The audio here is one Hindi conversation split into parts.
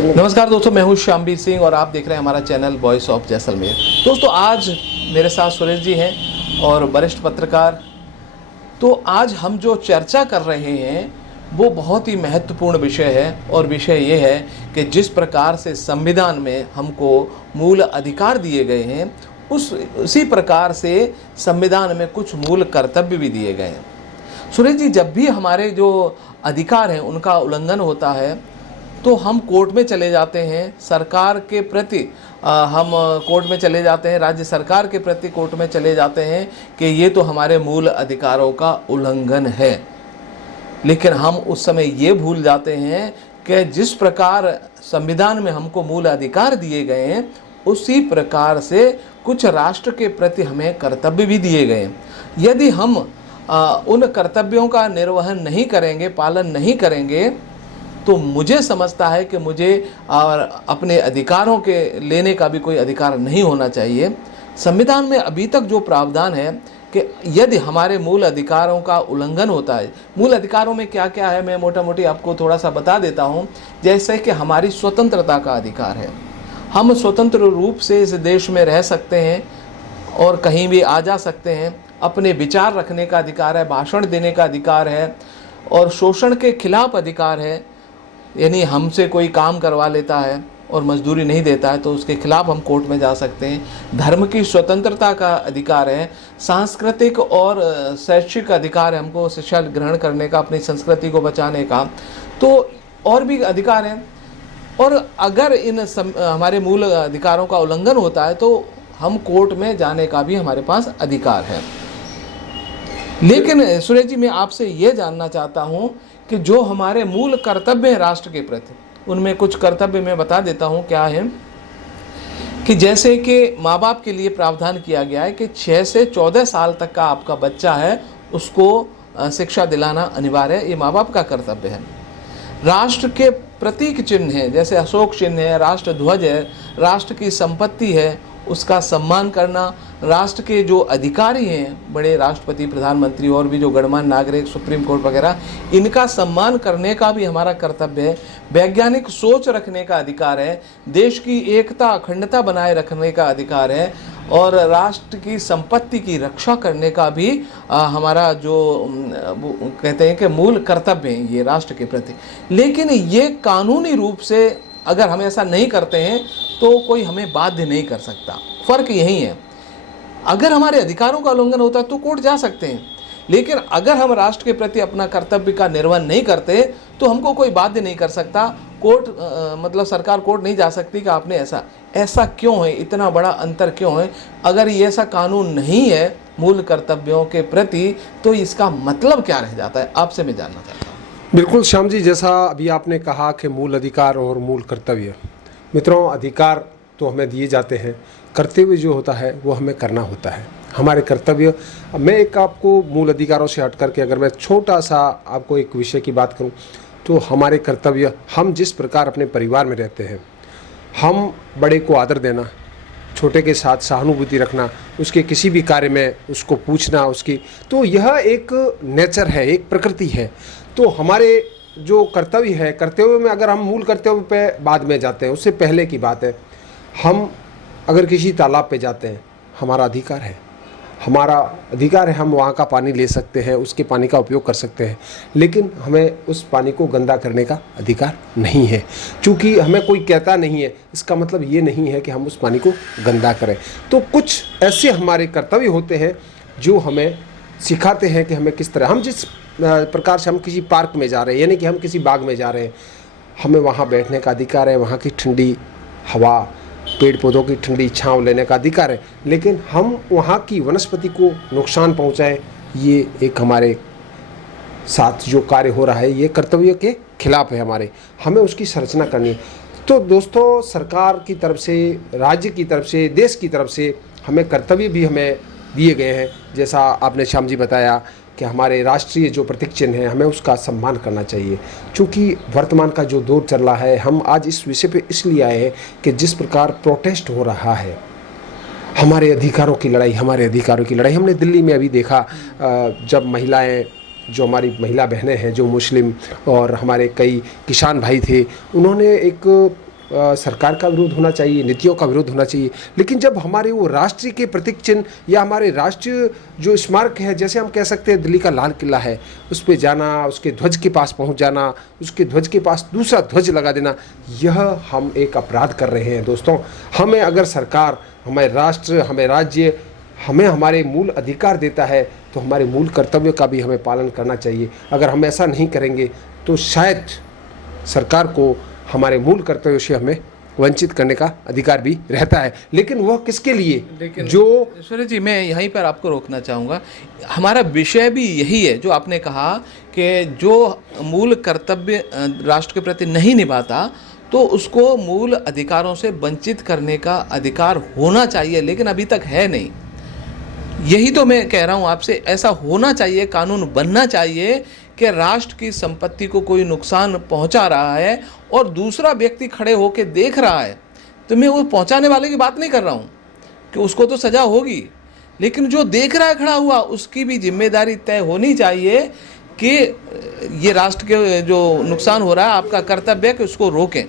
नमस्कार दोस्तों, मैं हूं श्यामवीर सिंह और आप देख रहे हैं हमारा चैनल वॉइस ऑफ जैसलमेर। दोस्तों, आज मेरे साथ सुरेश जी हैं और वरिष्ठ पत्रकार। तो आज हम जो चर्चा कर रहे हैं वो बहुत ही महत्वपूर्ण विषय है और विषय ये है कि जिस प्रकार से संविधान में हमको मूल अधिकार दिए गए हैं उसी प्रकार से संविधान में कुछ मूल कर्तव्य भी दिए गए हैं। सुरेश जी, जब भी हमारे जो अधिकार हैं उनका उल्लंघन होता है तो हम कोर्ट में चले जाते हैं, सरकार के प्रति हम कोर्ट में चले जाते हैं, राज्य सरकार के प्रति कोर्ट में चले जाते हैं कि ये तो हमारे मूल अधिकारों का उल्लंघन है। लेकिन हम उस समय ये भूल जाते हैं कि जिस प्रकार संविधान में हमको मूल अधिकार दिए गए हैं उसी प्रकार से कुछ राष्ट्र के प्रति हमें कर्तव्य भी दिए गए हैं। यदि हम उन कर्तव्यों का निर्वहन नहीं करेंगे, पालन नहीं करेंगे, तो मुझे समझता है कि मुझे अपने अधिकारों के लेने का भी कोई अधिकार नहीं होना चाहिए। संविधान में अभी तक जो प्रावधान है कि यदि हमारे मूल अधिकारों का उल्लंघन होता है, मूल अधिकारों में क्या क्या है मैं मोटा मोटी आपको थोड़ा सा बता देता हूँ। जैसे कि हमारी स्वतंत्रता का अधिकार है, हम स्वतंत्र रूप से इस देश में रह सकते हैं और कहीं भी आ जा सकते हैं। अपने विचार रखने का अधिकार है, भाषण देने का अधिकार है और शोषण के खिलाफ अधिकार है। यानी हमसे कोई काम करवा लेता है और मजदूरी नहीं देता है तो उसके खिलाफ हम कोर्ट में जा सकते हैं। धर्म की स्वतंत्रता का अधिकार है, सांस्कृतिक और शैक्षिक अधिकार है, हमको शिक्षा ग्रहण करने का, अपनी संस्कृति को बचाने का, तो और भी अधिकार हैं। और अगर हमारे मूल अधिकारों का उल्लंघन होता है तो हम कोर्ट में जाने का भी हमारे पास अधिकार है। लेकिन सुरेश जी, मैं आपसे ये जानना चाहता हूँ कि जो हमारे मूल कर्तव्य हैं राष्ट्र के प्रति, उनमें कुछ कर्तव्य मैं बता देता हूँ क्या है। कि जैसे कि माँ बाप के लिए प्रावधान किया गया है कि 6 से 14 साल तक का आपका बच्चा है उसको शिक्षा दिलाना अनिवार्य है, ये माँ बाप का कर्तव्य है। राष्ट्र के प्रतीक चिन्ह हैं, जैसे अशोक चिन्ह है, राष्ट्र ध्वज है, राष्ट्र की संपत्ति है, उसका सम्मान करना। राष्ट्र के जो अधिकारी हैं, बड़े राष्ट्रपति, प्रधानमंत्री और भी जो गणमान्य नागरिक, सुप्रीम कोर्ट वगैरह, इनका सम्मान करने का भी हमारा कर्तव्य है। वैज्ञानिक सोच रखने का अधिकार है, देश की एकता अखंडता बनाए रखने का अधिकार है और राष्ट्र की संपत्ति की रक्षा करने का भी हमारा जो कहते हैं कि मूल कर्तव्य है ये राष्ट्र के प्रति। लेकिन ये कानूनी रूप से अगर हम ऐसा नहीं करते हैं तो कोई हमें बाध्य नहीं कर सकता। फ़र्क यही है, अगर हमारे अधिकारों का उल्लंघन होता है तो कोर्ट जा सकते हैं, लेकिन अगर हम राष्ट्र के प्रति अपना कर्तव्य का निर्वहन नहीं करते तो हमको कोई बाध्य नहीं कर सकता। कोर्ट मतलब सरकार कोर्ट नहीं जा सकती कि आपने ऐसा क्यों है, इतना बड़ा अंतर क्यों है। अगर ये ऐसा कानून नहीं है मूल कर्तव्यों के प्रति तो इसका मतलब क्या रह जाता है, आपसे मैं जानना चाहता हूँ। बिल्कुल श्याम जी, जैसा अभी आपने कहा कि मूल अधिकार और मूल कर्तव्य, मित्रों, अधिकार तो हमें दिए जाते हैं, कर्तव्य जो होता है वो हमें करना होता है। हमारे कर्तव्य, मैं एक आपको मूल अधिकारों से हट करके अगर मैं छोटा सा आपको एक विषय की बात करूं तो हमारे कर्तव्य, हम जिस प्रकार अपने परिवार में रहते हैं, हम बड़े को आदर देना, छोटे के साथ सहानुभूति रखना, उसके किसी भी कार्य में उसको पूछना उसकी, तो यह एक नेचर है, एक प्रकृति है। तो हमारे जो कर्तव्य है, कर्तव्य में अगर हम मूल कर्तव्य पे बाद में जाते हैं, उससे पहले की बात है, हम अगर किसी तालाब पे जाते हैं, हमारा अधिकार है, हम वहाँ का पानी ले सकते हैं, उसके पानी का उपयोग कर सकते हैं, लेकिन हमें उस पानी को गंदा करने का अधिकार नहीं है। चूँकि हमें कोई कहता नहीं है, इसका मतलब ये नहीं है कि हम उस पानी को गंदा करें। तो कुछ ऐसे हमारे कर्तव्य होते हैं जो हमें सिखाते हैं कि हमें किस तरह, हम जिस प्रकार से हम किसी पार्क में जा रहे हैं, यानी कि हम किसी बाग में जा रहे हैं, हमें वहाँ बैठने का अधिकार है, वहाँ की ठंडी हवा, पेड़ पौधों की ठंडी छांव लेने का अधिकार है, लेकिन हम वहाँ की वनस्पति को नुकसान पहुँचाएं, ये एक हमारे साथ जो कार्य हो रहा है ये कर्तव्य के खिलाफ है हमें उसकी संरचना करनी है। तो दोस्तों, सरकार की तरफ से, राज्य की तरफ से, देश की तरफ से हमें कर्तव्य भी हमें दिए गए हैं। जैसा आपने श्याम जी बताया कि हमारे राष्ट्रीय जो प्रतीक चिन्ह है हमें उसका सम्मान करना चाहिए। चूँकि वर्तमान का जो दौर चल रहा है, हम आज इस विषय पे इसलिए आए हैं कि जिस प्रकार प्रोटेस्ट हो रहा है, हमारे अधिकारों की लड़ाई हमने दिल्ली में अभी देखा, जब महिलाएं, जो हमारी महिला बहनें हैं, जो मुस्लिम और हमारे कई किसान भाई थे, उन्होंने एक सरकार का विरोध होना चाहिए, नीतियों का विरोध होना चाहिए। लेकिन जब हमारे वो राष्ट्र के प्रतीक चिन्ह या हमारे राष्ट्रीय जो स्मारक है, जैसे हम कह सकते हैं दिल्ली का लाल किला है, उस पर जाना, उसके ध्वज के पास पहुंच जाना, उसके ध्वज के पास दूसरा ध्वज लगा देना, यह हम एक अपराध कर रहे हैं दोस्तों। हमें अगर सरकार, हमें राष्ट्र, हमें राज्य हमें हमारे मूल अधिकार देता है तो हमारे मूल कर्तव्य का भी हमें पालन करना चाहिए। अगर हम ऐसा नहीं करेंगे तो शायद सरकार को हमारे मूल कर्तव्यों से हमें वंचित करने का अधिकार भी रहता है। लेकिन वह किसके लिए? लेकिन जो सूर्य जी, मैं यहीं पर आपको रोकना चाहूँगा। हमारा विषय भी यही है जो आपने कहा कि जो मूल कर्तव्य राष्ट्र के प्रति नहीं निभाता तो उसको मूल अधिकारों से वंचित करने का अधिकार होना चाहिए, लेकिन अभी तक है नहीं। यही तो मैं कह रहा हूँ आपसे, ऐसा होना चाहिए, कानून बनना चाहिए कि राष्ट्र की संपत्ति को कोई नुकसान पहुंचा रहा है और दूसरा व्यक्ति खड़े होकर देख रहा है, तो मैं वो पहुंचाने वाले की बात नहीं कर रहा हूँ कि उसको तो सज़ा होगी, लेकिन जो देख रहा है खड़ा हुआ उसकी भी जिम्मेदारी तय होनी चाहिए कि ये राष्ट्र के जो नुकसान हो रहा है, आपका कर्तव्य है कि उसको रोकें।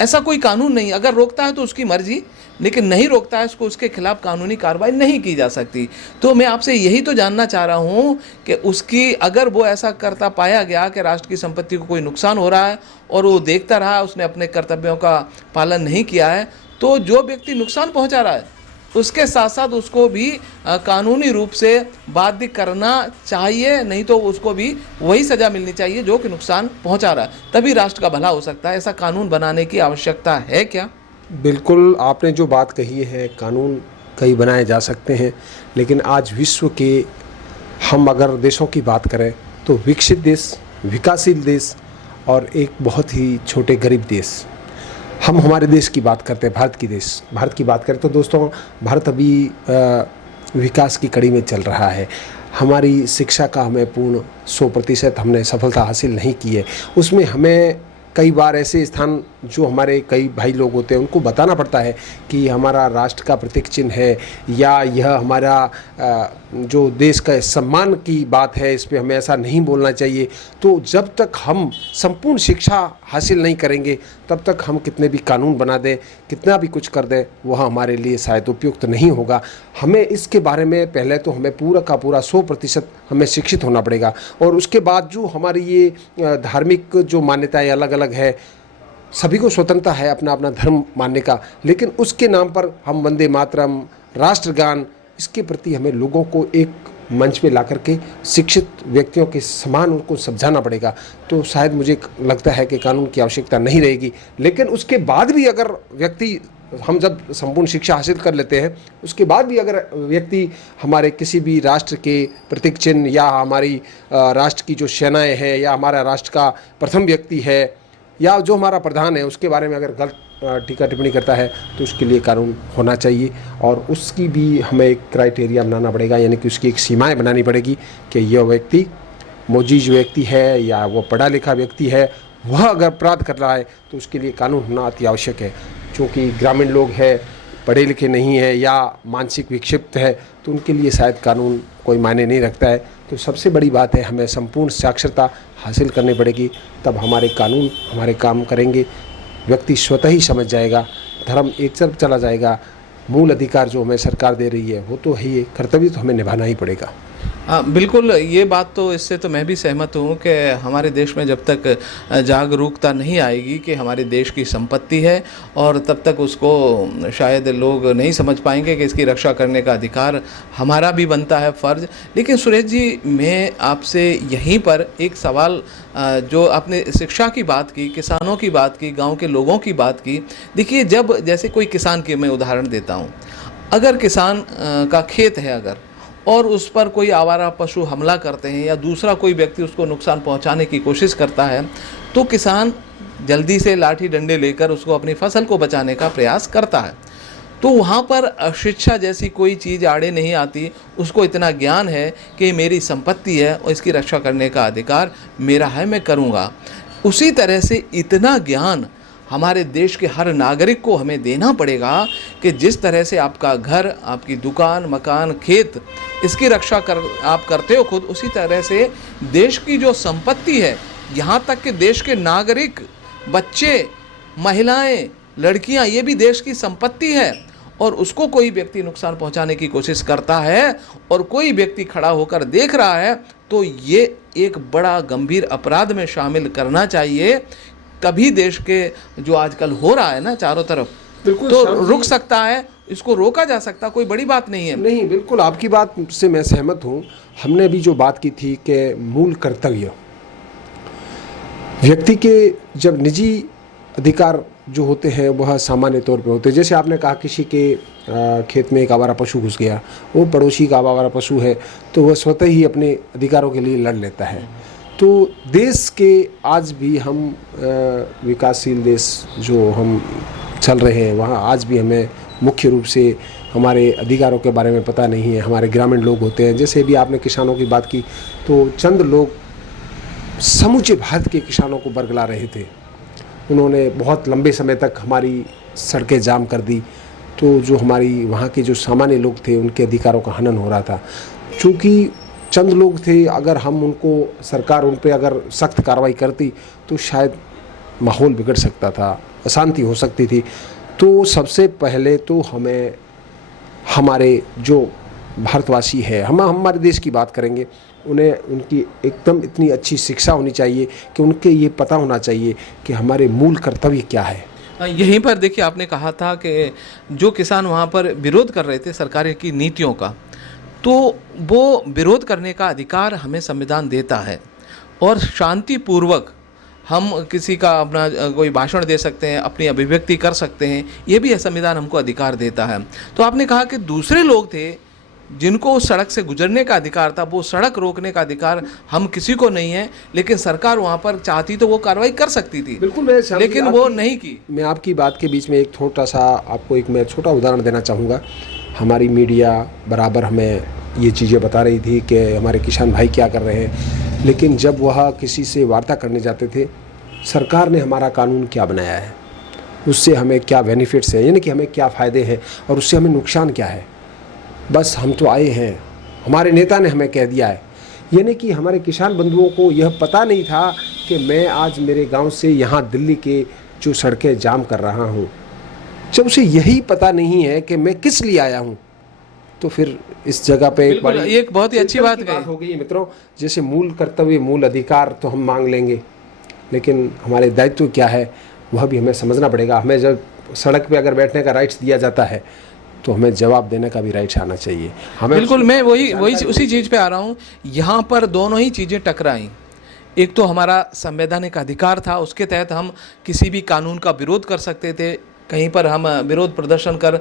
ऐसा कोई कानून नहीं, अगर रोकता है तो उसकी मर्जी, लेकिन नहीं रोकता है उसको, उसके खिलाफ कानूनी कार्रवाई नहीं की जा सकती। तो मैं आपसे यही तो जानना चाह रहा हूँ कि उसकी, अगर वो ऐसा करता पाया गया कि राष्ट्र की संपत्ति को कोई नुकसान हो रहा है और वो देखता रहा, उसने अपने कर्तव्यों का पालन नहीं किया है, तो जो व्यक्ति नुकसान पहुँचा रहा है उसके साथ साथ उसको भी कानूनी रूप से बाध्य करना चाहिए, नहीं तो उसको भी वही सज़ा मिलनी चाहिए जो कि नुकसान पहुंचा रहा है। तभी राष्ट्र का भला हो सकता है। ऐसा कानून बनाने की आवश्यकता है क्या? बिल्कुल, आपने जो बात कही है, कानून कई बनाए जा सकते हैं, लेकिन आज विश्व के हम अगर देशों की बात करें तो विकसित देश, विकासशील देश और एक बहुत ही छोटे गरीब देश। हम हमारे देश की बात करते हैं, भारत की बात करें तो दोस्तों, भारत अभी विकास की कड़ी में चल रहा है। हमारी शिक्षा का हमें पूर्ण 100% हमने सफलता हासिल नहीं की है। उसमें हमें कई बार ऐसे स्थान जो हमारे कई भाई लोग होते हैं उनको बताना पड़ता है कि हमारा राष्ट्र का प्रतीक चिन्ह है या यह हमारा जो देश का सम्मान की बात है, इस पे हमें ऐसा नहीं बोलना चाहिए। तो जब तक हम संपूर्ण शिक्षा हासिल नहीं करेंगे तब तक हम कितने भी कानून बना दें, कितना भी कुछ कर दें, वह हमारे लिए शायद उपयुक्त नहीं होगा। हमें इसके बारे में पहले तो हमें पूरा का पूरा 100% हमें शिक्षित होना पड़ेगा। और उसके बाद जो हमारी ये धार्मिक जो मान्यताएं अलग अलग है, सभी को स्वतंत्रता है अपना अपना धर्म मानने का, लेकिन उसके नाम पर हम वंदे मातरम, राष्ट्रगान, इसके प्रति हमें लोगों को एक मंच पे ला करके शिक्षित व्यक्तियों के समान उनको समझाना पड़ेगा। तो शायद मुझे लगता है कि कानून की आवश्यकता नहीं रहेगी। लेकिन उसके बाद भी अगर व्यक्ति, हम जब संपूर्ण शिक्षा हासिल कर लेते हैं, उसके बाद भी अगर व्यक्ति हमारे किसी भी राष्ट्र के प्रतीक चिन्ह या हमारी राष्ट्र की जो सेनाएँ हैं या हमारा राष्ट्र का प्रथम व्यक्ति है या जो हमारा प्रधान है उसके बारे में अगर गलत टीका टिप्पणी करता है तो उसके लिए कानून होना चाहिए और उसकी भी हमें एक क्राइटेरिया बनाना पड़ेगा, यानी कि उसकी एक सीमाएं बनानी पड़ेगी कि यह व्यक्ति मोजीज व्यक्ति है या वो पढ़ा लिखा व्यक्ति है, वह अगर अपराध कर रहा है तो उसके लिए कानून होना अति आवश्यक है। क्योंकि ग्रामीण लोग हैं, पढ़े लिखे नहीं है या मानसिक विक्षिप्त है, तो उनके लिए शायद कानून कोई मायने नहीं रखता है। तो सबसे बड़ी बात है, हमें संपूर्ण साक्षरता हासिल करनी पड़ेगी, तब हमारे कानून हमारे काम करेंगे। व्यक्ति स्वतः ही समझ जाएगा, धर्म एक तरफ चला जाएगा, मूल अधिकार जो हमें सरकार दे रही है वो तो है ही, कर्तव्य तो हमें निभाना ही पड़ेगा। बिल्कुल, ये बात तो, इससे तो मैं भी सहमत हूँ कि हमारे देश में जब तक जागरूकता नहीं आएगी कि हमारे देश की संपत्ति है, और तब तक उसको शायद लोग नहीं समझ पाएंगे कि इसकी रक्षा करने का अधिकार हमारा भी बनता है, फ़र्ज़। लेकिन सुरेश जी, मैं आपसे यहीं पर एक सवाल, जो आपने शिक्षा की बात की, किसानों की बात की, गाँव के लोगों की बात की। देखिए, जब जैसे कोई किसान की मैं उदाहरण देता हूँ, अगर किसान का खेत है अगर, और उस पर कोई आवारा पशु हमला करते हैं या दूसरा कोई व्यक्ति उसको नुकसान पहुंचाने की कोशिश करता है, तो किसान जल्दी से लाठी डंडे लेकर उसको अपनी फसल को बचाने का प्रयास करता है। तो वहाँ पर शिक्षा जैसी कोई चीज़ आड़े नहीं आती, उसको इतना ज्ञान है कि मेरी संपत्ति है और इसकी रक्षा करने का अधिकार मेरा है, मैं करूँगा। उसी तरह से इतना ज्ञान हमारे देश के हर नागरिक को हमें देना पड़ेगा कि जिस तरह से आपका घर, आपकी दुकान, मकान, खेत, इसकी रक्षा आप करते हो खुद, उसी तरह से देश की जो संपत्ति है, यहाँ तक कि देश के नागरिक, बच्चे, महिलाएं, लड़कियां ये भी देश की संपत्ति है, और उसको कोई व्यक्ति नुकसान पहुंचाने की कोशिश करता है और कोई व्यक्ति खड़ा होकर देख रहा है, तो ये एक बड़ा गंभीर अपराध में शामिल करना चाहिए। तभी देश के जो आजकल हो रहा है ना चारों तरफ, बिल्कुल तो रुक सकता है, इसको रोका जा सकता, कोई बड़ी बात नहीं है। नहीं, बिल्कुल आपकी बात से मैं सहमत हूँ। हमने अभी जो बात की थी कि मूल कर्तव्य, व्यक्ति के जब निजी अधिकार जो होते हैं वह सामान्य तौर पे होते हैं। जैसे आपने कहा किसी के खेत में एक आवारा पशु घुस गया, वो पड़ोसी का आवारा पशु है, तो वह स्वतः ही अपने अधिकारों के लिए लड़ लेता है। तो देश के आज भी हम विकासशील देश जो हम चल रहे हैं, वहाँ आज भी हमें मुख्य रूप से हमारे अधिकारों के बारे में पता नहीं है। हमारे ग्रामीण लोग होते हैं, जैसे भी आपने किसानों की बात की, तो चंद लोग समूचे भारत के किसानों को बरगला रहे थे। उन्होंने बहुत लंबे समय तक हमारी सड़कें जाम कर दी। तो जो हमारी वहाँ के जो सामान्य लोग थे, उनके अधिकारों का हनन हो रहा था। चूँकि चंद लोग थे, अगर हम उनको, सरकार उन पर अगर सख्त कार्रवाई करती तो शायद माहौल बिगड़ सकता था, अशांति हो सकती थी। तो सबसे पहले तो हमें हमारे जो भारतवासी है, हम हमारे देश की बात करेंगे, उन्हें उनकी एकदम इतनी अच्छी शिक्षा होनी चाहिए कि उनके ये पता होना चाहिए कि हमारे मूल कर्तव्य क्या है। यहीं पर देखिए, आपने कहा था कि जो किसान वहाँ पर विरोध कर रहे थे सरकार की नीतियों का, तो वो विरोध करने का अधिकार हमें संविधान देता है, और शांतिपूर्वक हम किसी का अपना कोई भाषण दे सकते हैं, अपनी अभिव्यक्ति कर सकते हैं, ये भी संविधान हमको अधिकार देता है। तो आपने कहा कि दूसरे लोग थे जिनको उस सड़क से गुजरने का अधिकार था, वो सड़क रोकने का अधिकार हम किसी को नहीं है, लेकिन सरकार वहाँ पर चाहती तो वो कार्रवाई कर सकती थी। बिल्कुल, लेकिन वो नहीं की। मैं आपकी बात के बीच में एक छोटा सा आपको मैं छोटा उदाहरण देना चाहूँगा। हमारी मीडिया बराबर हमें ये चीज़ें बता रही थी कि हमारे किसान भाई क्या कर रहे हैं, लेकिन जब वह किसी से वार्ता करने जाते थे, सरकार ने हमारा कानून क्या बनाया है, उससे हमें क्या बेनिफिट्स हैं, यानी कि हमें क्या फ़ायदे हैं और उससे हमें नुकसान क्या है, बस हम तो आए हैं, हमारे नेता ने हमें कह दिया है। यानी कि हमारे किसान बंधुओं को यह पता नहीं था कि मैं आज मेरे गांव से यहाँ दिल्ली के जो सड़कें जाम कर रहा हूँ। जब उसे यही पता नहीं है कि मैं किस लिए आया हूँ, तो फिर इस जगह पे एक बहुत ही अच्छी बात हो गई मित्रों। जैसे मूल कर्तव्य, मूल अधिकार तो हम मांग लेंगे, लेकिन हमारे दायित्व क्या है वह भी हमें समझना पड़ेगा। हमें जब सड़क पे अगर बैठने का राइट्स दिया जाता है तो हमें जवाब देने का भी राइट्स आना चाहिए हमें। बिल्कुल, मैं वही उसी चीज़ पे आ रहा हूँ। यहाँ पर दोनों ही चीज़ें टकराई। एक तो हमारा संवैधानिक अधिकार था, उसके तहत हम किसी भी कानून का विरोध कर सकते थे, कहीं पर हम विरोध प्रदर्शन कर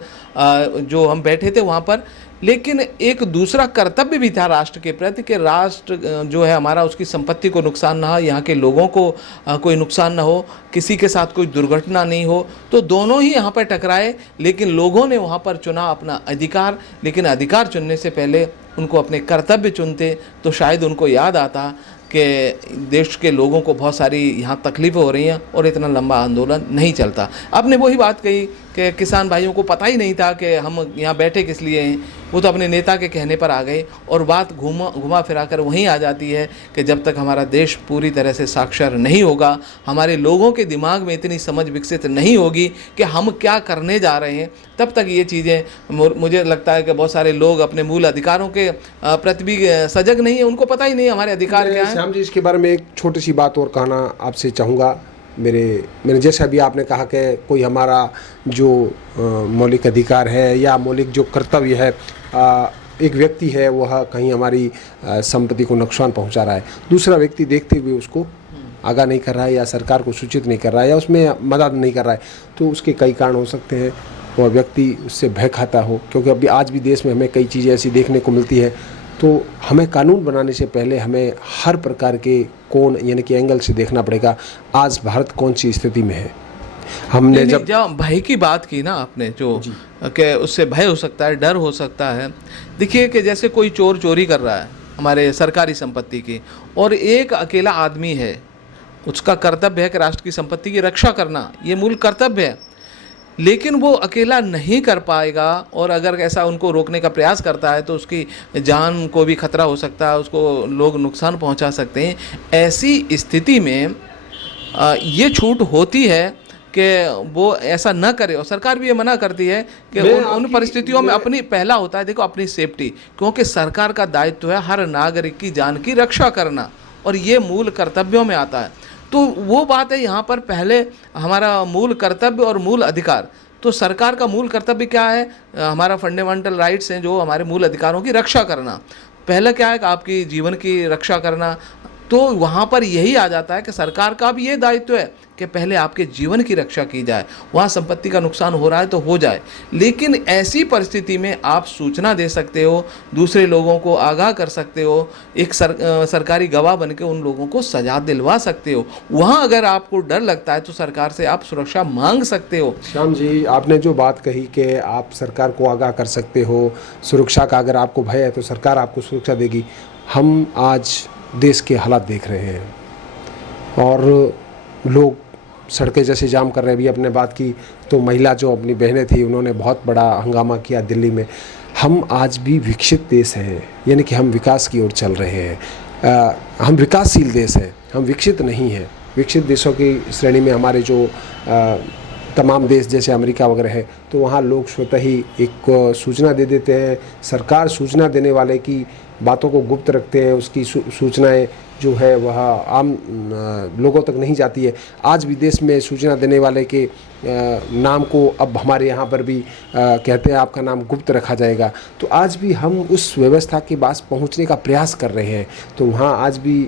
जो हम बैठे थे वहाँ पर। लेकिन एक दूसरा कर्तव्य भी था राष्ट्र के प्रति कि राष्ट्र जो है हमारा, उसकी संपत्ति को नुकसान ना हो, यहाँ के लोगों को कोई नुकसान ना हो, किसी के साथ कोई दुर्घटना नहीं हो। तो दोनों ही यहाँ पर टकराए, लेकिन लोगों ने वहाँ पर चुना अपना अधिकार। लेकिन अधिकार चुनने से पहले उनको अपने कर्तव्य चुनते तो शायद उनको याद आता कि देश के लोगों को बहुत सारी यहाँ तकलीफ़ें हो रही हैं और इतना लंबा आंदोलन नहीं चलता। आपने वही बात कही कि किसान भाइयों को पता ही नहीं था कि हम यहाँ बैठे किस लिए हैं, वो तो अपने नेता के कहने पर आ गए। और बात घुमा फिरा कर वहीं आ जाती है कि जब तक हमारा देश पूरी तरह से साक्षर नहीं होगा, हमारे लोगों के दिमाग में इतनी समझ विकसित नहीं होगी कि हम क्या करने जा रहे हैं, तब तक ये चीज़ें, मुझे लगता है कि बहुत सारे लोग अपने मूल अधिकारों के प्रति भी सजग नहीं है, उनको पता ही नहीं हमारे अधिकार क्या है। श्याम जी, इसके बारे में एक छोटी सी बात और कहना आपसे चाहूँगा। मैंने जैसा अभी आपने कहा कि कोई हमारा जो मौलिक अधिकार है या मौलिक जो कर्तव्य है, एक व्यक्ति है वह कहीं हमारी संपत्ति को नुकसान पहुंचा रहा है, दूसरा व्यक्ति देखते हुए उसको आगाह नहीं कर रहा है या सरकार को सूचित नहीं कर रहा है या उसमें मदद नहीं कर रहा है, तो उसके कई कारण हो सकते हैं। वह व्यक्ति उससे भय खाता हो, क्योंकि अभी आज भी देश में हमें कई चीज़ें ऐसी देखने को मिलती है। तो हमें कानून बनाने से पहले हमें हर प्रकार के कोण यानी कि एंगल से देखना पड़ेगा आज भारत कौन सी स्थिति में है। हमने जब भय की बात की ना आपने, जो कि उससे भय हो सकता है, डर हो सकता है। देखिए कि जैसे कोई चोर चोरी कर रहा है हमारे सरकारी संपत्ति की, और एक अकेला आदमी है, उसका कर्तव्य है कि राष्ट्र की संपत्ति की रक्षा करना, ये मूल कर्तव्य है। लेकिन वो अकेला नहीं कर पाएगा, और अगर ऐसा उनको रोकने का प्रयास करता है तो उसकी जान को भी खतरा हो सकता है, उसको लोग नुकसान पहुंचा सकते हैं। ऐसी स्थिति में ये छूट होती है कि वो ऐसा न करे, और सरकार भी ये मना करती है कि उन परिस्थितियों में अपनी पहला होता है देखो अपनी सेफ्टी, क्योंकि सरकार का दायित्व है हर नागरिक की जान की रक्षा करना, और ये मूल कर्तव्यों में आता है। तो वो बात है यहाँ पर, पहले हमारा मूल कर्तव्य और मूल अधिकार। तो सरकार का मूल कर्तव्य क्या है? हमारा फंडामेंटल राइट्स हैं जो हमारे मूल अधिकारों की रक्षा करना। पहला क्या है कि आपकी जीवन की रक्षा करना। तो वहाँ पर यही आ जाता है कि सरकार का भी ये दायित्व है कि पहले आपके जीवन की रक्षा की जाए। वहाँ संपत्ति का नुकसान हो रहा है तो हो जाए, लेकिन ऐसी परिस्थिति में आप सूचना दे सकते हो, दूसरे लोगों को आगाह कर सकते हो, एक सरकारी गवाह बन के उन लोगों को सजा दिलवा सकते हो। वहाँ अगर आपको डर लगता है तो सरकार से आप सुरक्षा मांग सकते हो। श्याम जी, आपने जो बात कही कि आप सरकार को आगाह कर सकते हो, सुरक्षा का अगर आपको भय है तो सरकार आपको सुरक्षा देगी। हम आज देश के हालात देख रहे हैं और लोग सड़कें जैसे जाम कर रहे हैं। अभी आपने बात की तो महिला जो अपनी बहनें थी उन्होंने बहुत बड़ा हंगामा किया दिल्ली में। हम आज भी विकसित देश हैं, यानी कि हम विकास की ओर चल रहे हैं। हम विकासशील देश हैं, हम विकसित नहीं हैं। विकसित देशों की श्रेणी में हमारे जो तमाम देश जैसे अमेरिका वगैरह है, तो वहाँ लोग स्वतः ही एक सूचना दे देते हैं। सरकार सूचना देने वाले की बातों को गुप्त रखते हैं, उसकी सूचनाएं जो है वह आम लोगों तक नहीं जाती है। आज भी देश में सूचना देने वाले के नाम को अब हमारे यहाँ पर भी कहते हैं आपका नाम गुप्त रखा जाएगा। तो आज भी हम उस व्यवस्था के पास पहुँचने का प्रयास कर रहे हैं। तो वहाँ आज भी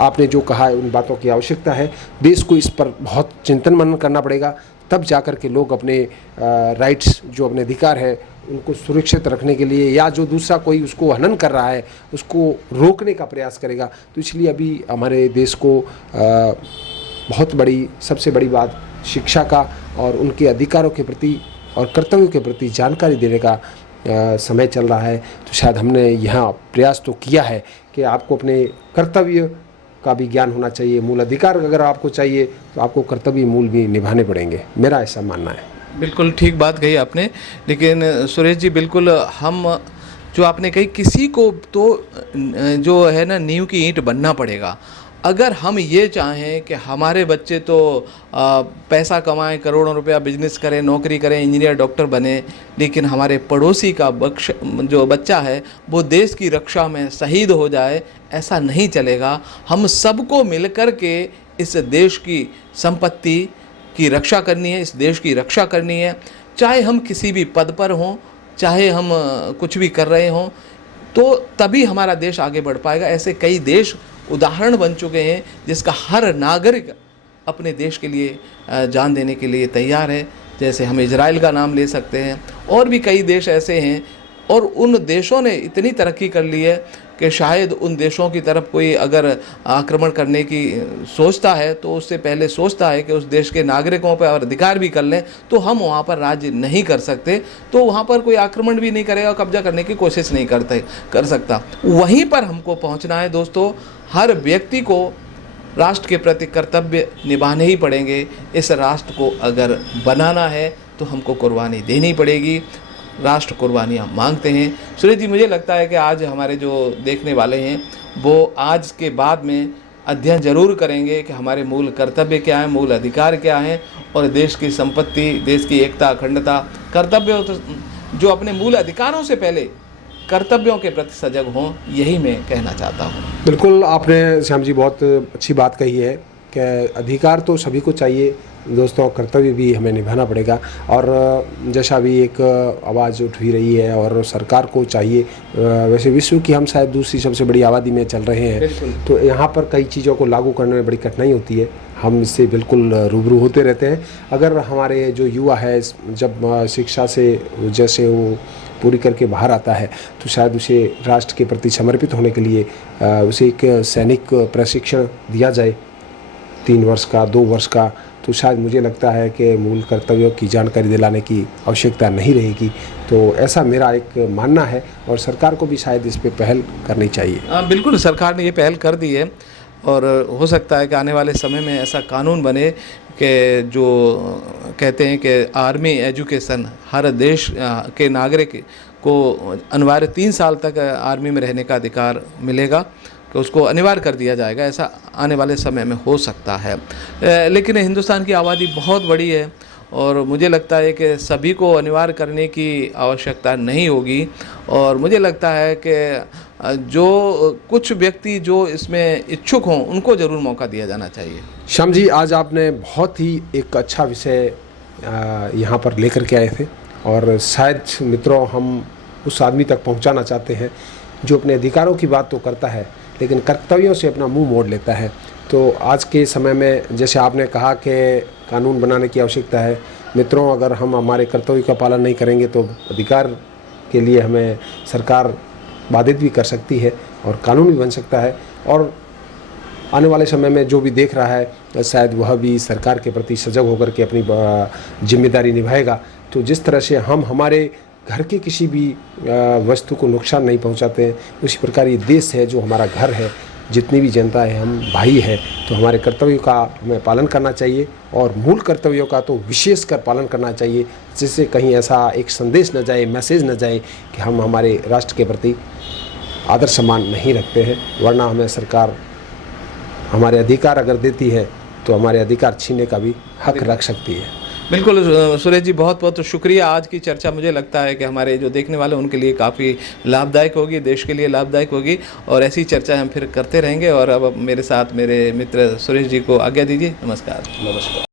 आपने जो कहा उन बातों की आवश्यकता है। देश को इस पर बहुत चिंतन मनन करना पड़ेगा, तब जाकर के लोग अपने राइट्स जो अपने अधिकार है उनको सुरक्षित रखने के लिए, या जो दूसरा कोई उसको हनन कर रहा है उसको रोकने का प्रयास करेगा। तो इसलिए अभी हमारे देश को बहुत बड़ी, सबसे बड़ी बात शिक्षा का और उनके अधिकारों के प्रति और कर्तव्यों के प्रति जानकारी देने का समय चल रहा है। तो शायद हमने यहाँ प्रयास तो किया है कि आपको अपने कर्तव्य का भी ज्ञान होना चाहिए। मूल अधिकार अगर आपको चाहिए तो आपको कर्तव्य मूल भी निभाने पड़ेंगे, मेरा ऐसा मानना है। बिल्कुल ठीक बात कही आपने। लेकिन सुरेश जी, बिल्कुल हम जो आपने कही, किसी को तो जो है ना नींव की ईंट बनना पड़ेगा। अगर हम ये चाहें कि हमारे बच्चे तो पैसा कमाएं, करोड़ों रुपया बिजनेस करें, नौकरी करें, इंजीनियर डॉक्टर बने, लेकिन हमारे पड़ोसी का जो बच्चा है वो देश की रक्षा में शहीद हो जाए, ऐसा नहीं चलेगा। हम सबको मिलकर के इस देश की संपत्ति की रक्षा करनी है, इस देश की रक्षा करनी है। चाहे हम किसी भी पद पर हों, चाहे हम कुछ भी कर रहे हों, तो तभी हमारा देश आगे बढ़ पाएगा। ऐसे कई देश उदाहरण बन चुके हैं जिसका हर नागरिक अपने देश के लिए जान देने के लिए तैयार है। जैसे हम इजराइल का नाम ले सकते हैं, और भी कई देश ऐसे हैं। और उन देशों ने इतनी तरक्की कर ली है कि शायद उन देशों की तरफ कोई अगर आक्रमण करने की सोचता है तो उससे पहले सोचता है कि उस देश के नागरिकों पर और अधिकार भी कर लें, तो हम वहाँ पर राज्य नहीं कर सकते। तो वहाँ पर कोई आक्रमण भी नहीं करेगा, कब्जा करने की कोशिश नहीं कर सकता। वहीं पर हमको पहुँचना है दोस्तों। हर व्यक्ति को राष्ट्र के प्रति कर्तव्य निभाने ही पड़ेंगे। इस राष्ट्र को अगर बनाना है तो हमको कुर्बानी देनी पड़ेगी। राष्ट्र कुर्बानियाँ मांगते हैं। सुरेश जी, मुझे लगता है कि आज हमारे जो देखने वाले हैं वो आज के बाद में अध्ययन जरूर करेंगे कि हमारे मूल कर्तव्य क्या हैं, मूल अधिकार क्या हैं, और देश की संपत्ति, देश की एकता, अखंडता, कर्तव्य, जो अपने मूल अधिकारों से पहले कर्तव्यों के प्रति सजग हों, यही मैं कहना चाहता हूँ। बिल्कुल, आपने श्याम जी बहुत अच्छी बात कही है कि अधिकार तो सभी को चाहिए दोस्तों, कर्तव्य भी हमें निभाना पड़ेगा। और जैसा भी एक आवाज़ उठ भी रही है और सरकार को चाहिए, वैसे विश्व की हम शायद दूसरी सबसे बड़ी आबादी में चल रहे हैं, तो यहाँ पर कई चीज़ों को लागू करने में बड़ी कठिनाई होती है। हम इससे बिल्कुल रूबरू होते रहते हैं। अगर हमारे जो युवा है जब शिक्षा से जैसे वो पूरी करके बाहर आता है तो शायद उसे राष्ट्र के प्रति समर्पित होने के लिए उसे एक सैनिक प्रशिक्षण दिया जाए 3 वर्ष का, 2 वर्ष का। तो शायद मुझे लगता है कि मूल कर्तव्यों की जानकारी दिलाने की आवश्यकता नहीं रहेगी। तो ऐसा मेरा एक मानना है और सरकार को भी शायद इस पर पहल करनी चाहिए। बिल्कुल, सरकार ने ये पहल कर दी है और हो सकता है कि आने वाले समय में ऐसा कानून बने कि जो कहते हैं कि आर्मी एजुकेशन, हर देश के नागरिक को अनिवार्य 3 साल तक आर्मी में रहने का अधिकार मिलेगा। कि उसको अनिवार्य कर दिया जाएगा, ऐसा आने वाले समय में हो सकता है। लेकिन हिंदुस्तान की आबादी बहुत बड़ी है और मुझे लगता है कि सभी को अनिवार्य करने की आवश्यकता नहीं होगी, और मुझे लगता है कि जो कुछ व्यक्ति जो इसमें इच्छुक हों उनको ज़रूर मौका दिया जाना चाहिए। श्याम जी, आज आपने बहुत ही एक अच्छा विषय यहाँ पर लेकर के आए थे, और शायद मित्रों हम उस आदमी तक पहुँचाना चाहते हैं जो अपने अधिकारों की बात तो करता है लेकिन कर्तव्यों से अपना मुंह मोड़ लेता है। तो आज के समय में जैसे आपने कहा कि कानून बनाने की आवश्यकता है, मित्रों अगर हम हमारे कर्तव्य का पालन नहीं करेंगे तो अधिकार के लिए हमें सरकार बाधित भी कर सकती है और कानून भी बन सकता है, और आने वाले समय में जो भी देख रहा है शायद वह भी सरकार के प्रति सजग होकर के अपनी जिम्मेदारी निभाएगा। तो जिस तरह से हम हमारे घर के किसी भी वस्तु को नुकसान नहीं पहुंचाते हैं, उसी प्रकार ये देश है जो हमारा घर है, जितनी भी जनता है हम भाई है, तो हमारे कर्तव्यों का हमें पालन करना चाहिए और मूल कर्तव्यों का तो विशेषकर पालन करना चाहिए, जिससे कहीं ऐसा एक संदेश न जाए, मैसेज न जाए कि हम हमारे राष्ट्र के प्रति आदर सम्मान नहीं रखते हैं। वरना हमें सरकार हमारे अधिकार अगर देती है तो हमारे अधिकार छीनने का भी हक रख सकती है। बिल्कुल सुरेश जी, बहुत बहुत शुक्रिया। आज की चर्चा मुझे लगता है कि हमारे जो देखने वाले उनके लिए काफ़ी लाभदायक होगी, देश के लिए लाभदायक होगी, और ऐसी चर्चा हम फिर करते रहेंगे। और अब मेरे साथ मेरे मित्र सुरेश जी को आज्ञा दीजिए। नमस्कार। नमस्कार।